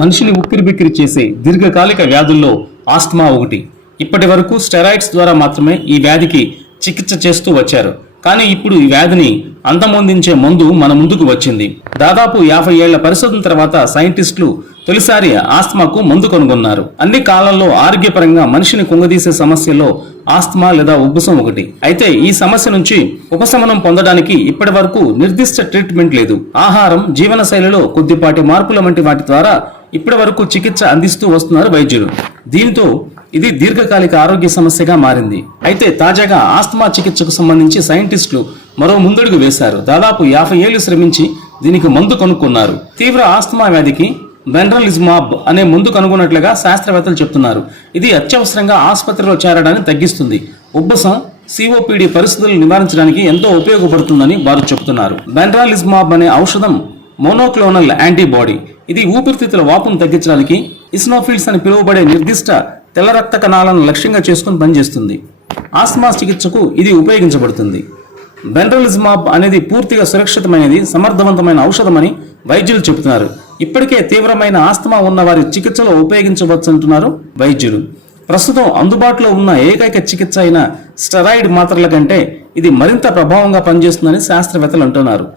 మనిషిని ఉక్కిరిబిక్కిరి చేసే దీర్ఘకాలిక వ్యాధుల్లో ఆస్తమా ఒకటి. ఇప్పటి వరకు స్టెరాయిడ్స్ ద్వారా మాత్రమే ఈ వ్యాధికి చికిత్స చేస్తూ వచ్చారు. కానీ ఇప్పుడు ఈ వ్యాధిని అంతమొందించే మందు మన ముందుకు వచ్చింది. దాదాపు 50 ఏళ్ల పరిశోధన తర్వాత సైంటిస్టులు తొలిసారి ఆస్తమాకు మందు కనుగొన్నారు. అన్ని కాలాల్లో ఆరోగ్యపరంగా మనిషిని కుంగదీసే సమస్యలో ఆస్తమా లేదా ఉబ్బసం ఒకటి. అయితే ఈ సమస్య నుంచి ఉపశమనం పొందడానికి ఇప్పటి వరకు నిర్దిష్ట ట్రీట్మెంట్ లేదు. ఆహారం, జీవనశైలిలో కొద్దిపాటి మార్పుల వంటి వాటి ద్వారా ఇప్పటి వరకు చికిత్స అందిస్తూ వస్తున్నారు వైద్యులు. దీంతో ఇది దీర్ఘకాలిక ఆరోగ్య సమస్యగా మారింది. అయితే తాజాగా ఆస్తమా చికిత్సకు సంబంధించి సైంటిస్టులు మరో ముందడుగు వేశారు. దాదాపు 50 ఏళ్లు శ్రమించి దీనికి మందు కనుక్కున్నారు. తీవ్ర ఆస్తమా వ్యాధికి బెన్రలిజుమాబ్ అనే మందు కనుగొన్నట్లుగా శాస్త్రవేత్తలు చెప్తున్నారు. ఇది అత్యవసరంగా ఆసుపత్రిలో చేరడాన్ని తగ్గిస్తుంది. ఉబ్బసం, సిఓపిడి పరిస్థితులను నివారించడానికి ఎంతో ఉపయోగపడుతుందని వారు చెబుతున్నారు. బెన్రలిజుమాబ్ అనే ఔషధం మోనోక్లోనల్ యాంటీబాడీ. ఇది ఊపిరితిత్తుల వాపును తగ్గించడానికి ఇస్నోఫిల్స్ అని పిలువబడే నిర్దిష్ట తెల్ల రక్త కణాలను లక్ష్యంగా చేసుకుని పనిచేస్తుంది. ఆస్తమా చికిత్సకు ఇది ఉపయోగించబడుతుంది. బెన్రలిజుమాబ్ అనేది పూర్తిగా సురక్షితమైనది, సమర్థవంతమైన ఔషధమని వైద్యులు చెబుతున్నారు. ఇప్పటికే తీవ్రమైన ఆస్తమా ఉన్న వారి చికిత్సలో ఉపయోగించవచ్చంటున్నారు వైద్యులు. ప్రస్తుతం అందుబాటులో ఉన్న ఏకైక చికిత్స అయిన స్టెరాయిడ్ మాత్రల కంటే ఇది మరింత ప్రభావంగా పనిచేస్తుందని శాస్త్రవేత్తలు అంటున్నారు.